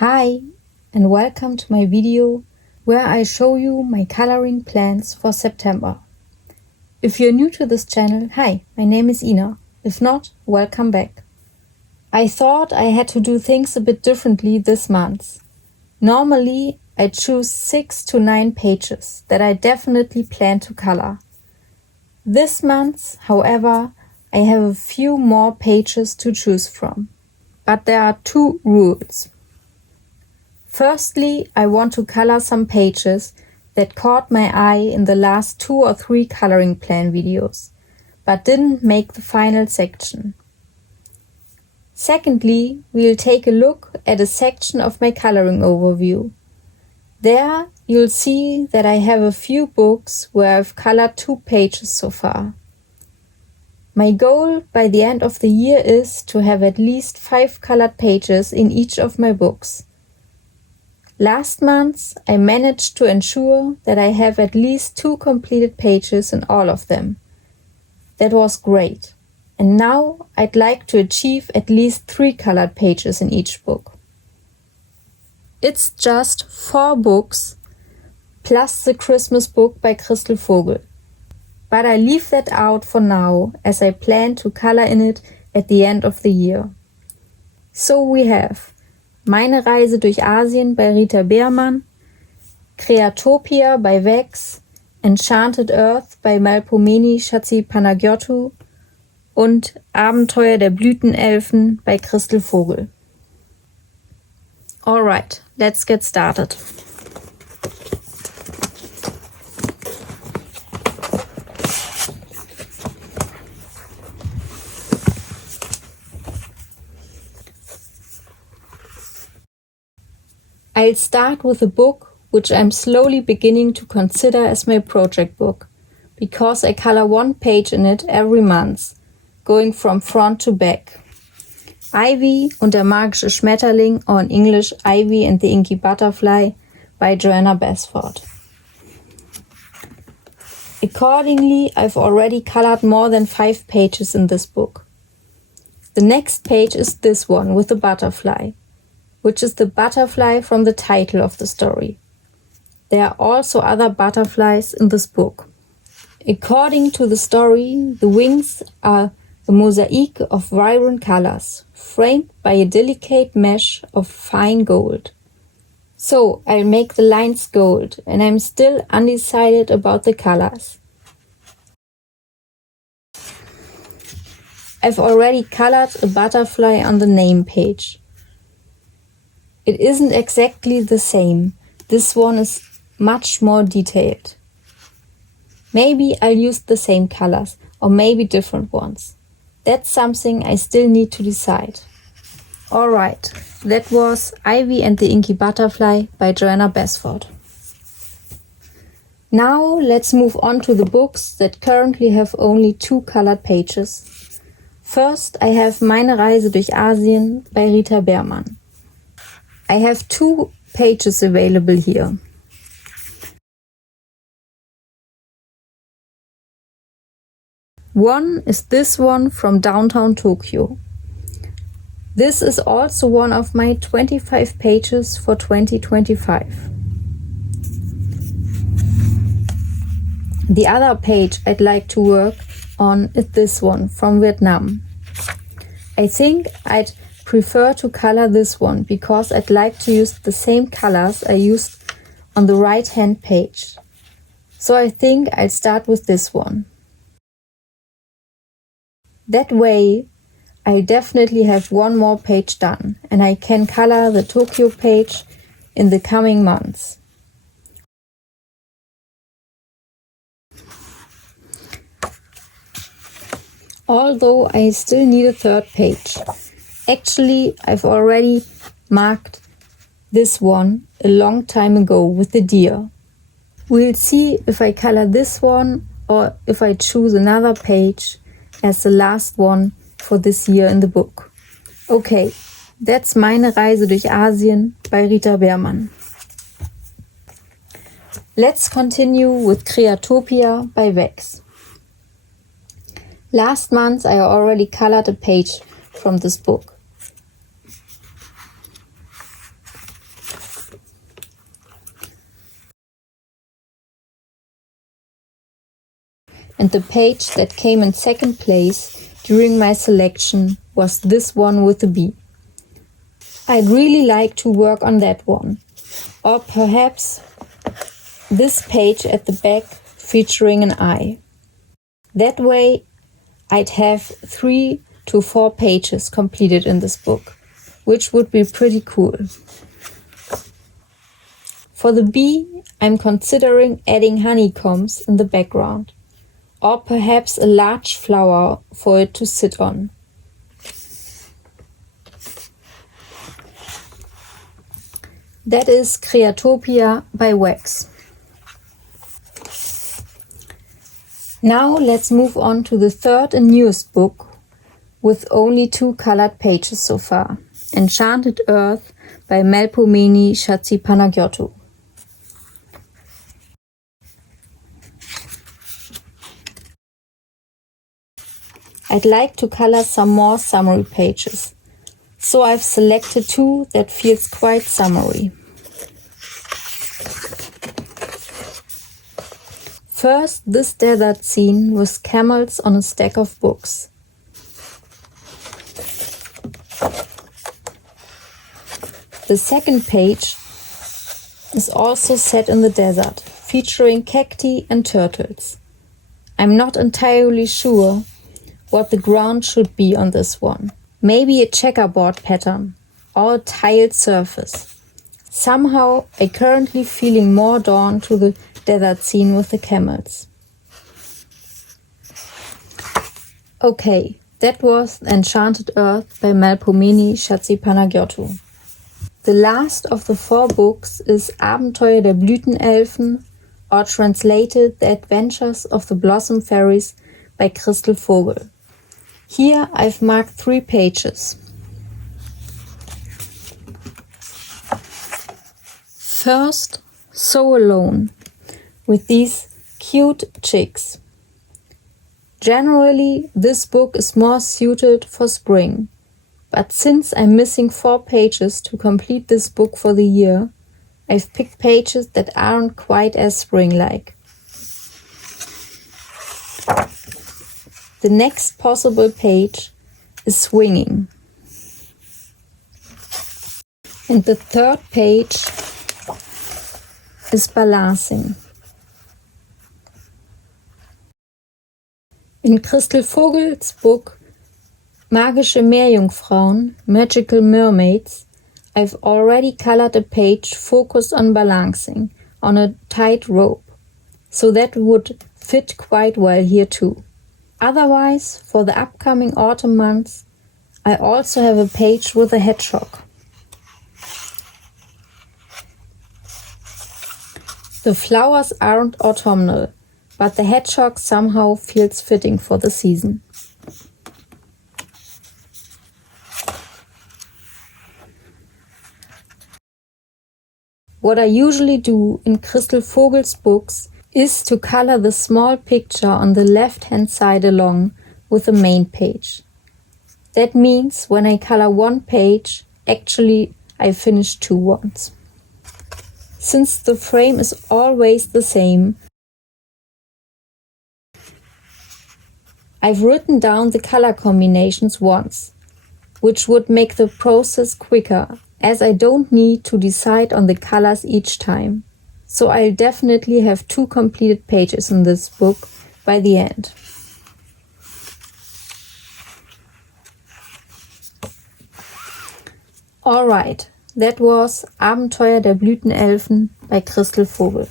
Hi, and welcome to my video where I show you my coloring plans for September. If you're new to this channel, hi, my name is Ina. If not, welcome back. I thought I had to do things a bit differently this month. Normally, I choose 6 to 9 pages that I definitely plan to color. This month, however, I have a few more pages to choose from. But there are two rules. Firstly, I want to color some pages that caught my eye in the last 2 or 3 coloring plan videos, but didn't make the final section. Secondly, we'll take a look at a section of my coloring overview. There, you'll see that I have a few books where I've colored 2 pages so far. My goal by the end of the year is to have at least 5 colored pages in each of my books. Last month, I managed to ensure that I have at least 2 completed pages in all of them. That was great. And now I'd like to achieve at least 3 colored pages in each book. It's just 4 books plus the Christmas book by Christel Vogel. But I leave that out for now as I plan to color in it at the end of the year. So we have Meine Reise durch Asien bei Rita Beermann, Creatopia bei Vex, Enchanted Earth bei Melpomene Chatzipanagiotou und Abenteuer der Blütenelfen bei Christel Vogel. Alright, let's get started. I'll start with a book which I'm slowly beginning to consider as my project book, because I color 1 page in it every month, going from front to back. Ivy und der magische Schmetterling, or in English Ivy and the Inky Butterfly by Joanna Basford. Accordingly, I've already colored more than 5 pages in this book. The next page is this one with the butterfly, which is the butterfly from the title of the story. There are also other butterflies in this book. According to the story, the wings are a mosaic of vibrant colors, framed by a delicate mesh of fine gold. So I'll make the lines gold, and I'm still undecided about the colors. I've already colored a butterfly on the name page. It isn't exactly the same. This one is much more detailed. Maybe I'll use the same colors, or maybe different ones. That's something I still need to decide. Alright, that was Ivy and the Inky Butterfly by Joanna Basford. Now let's move on to the books that currently have only 2 colored pages. First, I have Meine Reise durch Asien by Rita Beermann. I have 2 pages available here. One is this one from downtown Tokyo. This is also one of my 25 pages for 2025. The other page I'd like to work on is this one from Vietnam. I think I'd prefer to color this one because I'd like to use the same colors I used on the right hand page. So I think I'll start with this one. That way I definitely have 1 more page done and I can color the Tokyo page in the coming months. Although I still need a 3rd page. Actually, I've already marked this one a long time ago with the deer. We'll see if I color this one or if I choose another page as the last one for this year in the book. Okay, that's Meine Reise durch Asien by Rita Beermann. Let's continue with Creatopia by Vex. Last month I already colored a page from this book. and the page that came in second place during my selection was this one with the bee. I'd really like to work on that one, or perhaps this page at the back featuring an eye. That way I'd have 3 to 4 pages completed in this book, which would be pretty cool. For the bee, I'm considering adding honeycombs in the background, or perhaps a large flower for it to sit on. That is Creatopia by Wax. Now let's move on to the third and newest book, with only 2 colored pages so far, Enchanted Earth by Melpomene Chatzipanagiotou. I'd like to color some more summary pages, so I've selected 2 that feels quite summary. First, this desert scene with camels on a stack of books. The second page is also set in the desert, featuring cacti and turtles. I'm not entirely sure what the ground should be on this one. Maybe a checkerboard pattern or a tiled surface. Somehow I currently feeling more drawn to the desert scene with the camels. Okay, that was Enchanted Earth by Melpomene Chatzipanagiotou. The last of the 4 books is Abenteuer der Blütenelfen, or translated The Adventures of the Blossom Fairies by Christel Vogel. Here I've marked 3 pages. First, So Alone, with these cute chicks. Generally, this book is more suited for spring, but since I'm missing 4 pages to complete this book for the year, I've picked pages that aren't quite as spring-like. The next possible page is Swinging. And the third page is Balancing. In Christel Vogels book Magische Meerjungfrauen, Magical Mermaids, I've already colored a page focused on balancing on a tight rope, so that would fit quite well here too. Otherwise, for the upcoming autumn months, I also have a page with a hedgehog. The flowers aren't autumnal, but the hedgehog somehow feels fitting for the season. What I usually do in Christel Vogel's books is to color the small picture on the left-hand side along with the main page. That means when I color 1 page, actually I finish 2 ones. Since the frame is always the same, I've written down the color combinations once, which would make the process quicker, as I don't need to decide on the colors each time. So I'll definitely have 2 completed pages in this book by the end. Alright, that was Abenteuer der Blütenelfen by Christel Vogel.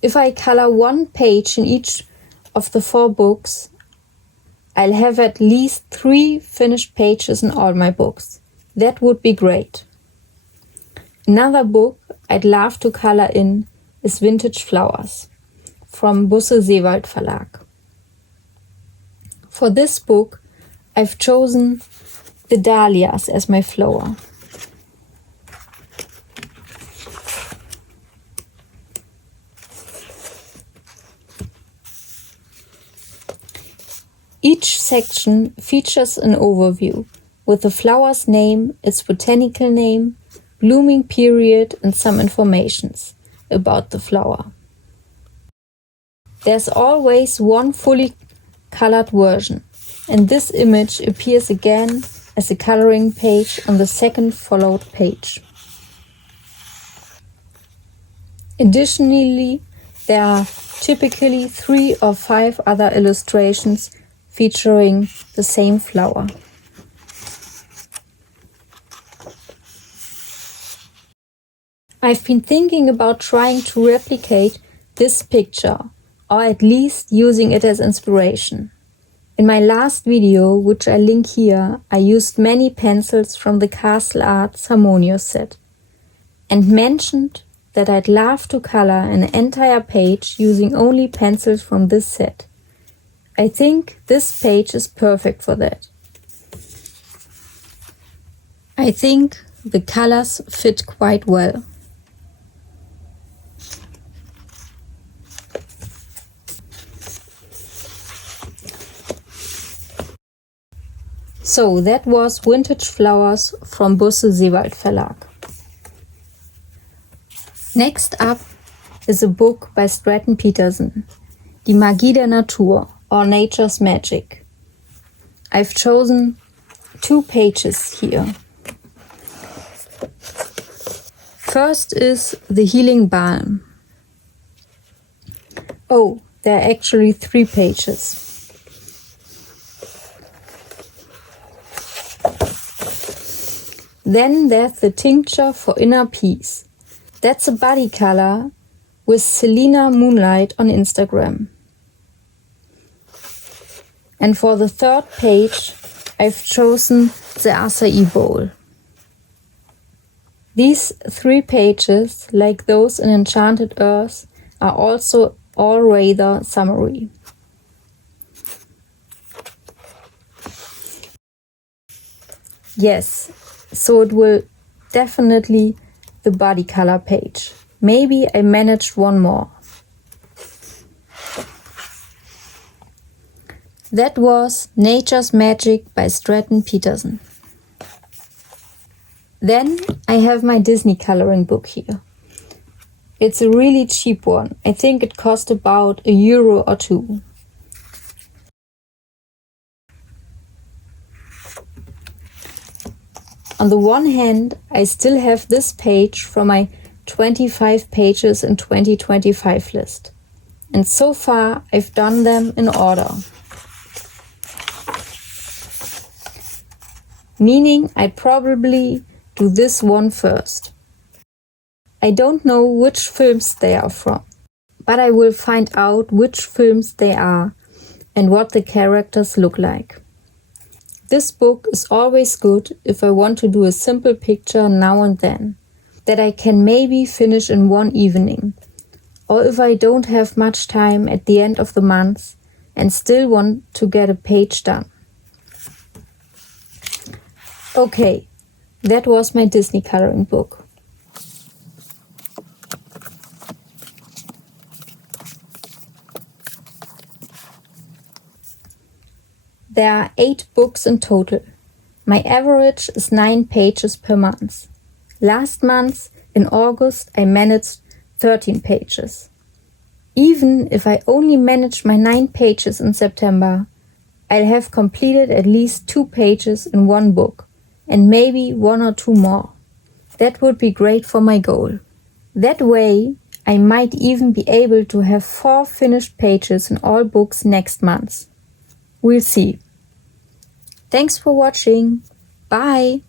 If I color 1 page in each of the 4 books, I'll have at least 3 finished pages in all my books. That would be great. Another book I'd love to color in is Vintage Flowers from Busse Seewald Verlag. For this book, I've chosen the dahlias as my flower. Each section features an overview with the flower's name, its botanical name, blooming period and some informations about the flower. There's always one fully colored version, and this image appears again as a coloring page on the second followed page. Additionally, there are typically 3 or 5 other illustrations featuring the same flower. I've been thinking about trying to replicate this picture, or at least using it as inspiration. In my last video, which I link here, I used many pencils from the Castle Arts Harmonious set and mentioned that I'd love to color an entire page using only pencils from this set. I think this page is perfect for that. I think the colors fit quite well. So that was Vintage Flowers from Busse Seewald Verlag. Next up is a book by Stratton Peterson, Die Magie der Natur, or Nature's Magic. I've chosen 2 pages here. First is The Healing Balm. Oh, there are actually 3 pages. Then there's the Tincture for Inner Peace. That's a body color with Selena Moonlight on Instagram. And for the 3rd page, I've chosen the Acai Bowl. These 3 pages, like those in Enchanted Earth, are also all rather summery. Yes, so it will definitely the body color page. Maybe I managed one more. That was Nature's Magic by Stratton Peterson. Then I have my Disney coloring book here. It's a really cheap one. I think it cost about €1 or 2. On the one hand, I still have this page from my 25 pages in 2025 list. And so far, I've done them in order. Meaning I probably do this one first. I don't know which films they are from, but I will find out which films they are and what the characters look like. This book is always good if I want to do a simple picture now and then, that I can maybe finish in one evening, or if I don't have much time at the end of the month and still want to get a page done. Okay, that was my Disney coloring book. There are 8 books in total. My average is 9 pages per month. Last month, in August, I managed 13 pages. Even if I only manage my 9 pages in September, I'll have completed at least 2 pages in one book, and maybe 1 or 2 more. That would be great for my goal. That way, I might even be able to have 4 finished pages in all books next month. We'll see. Thanks for watching. Bye!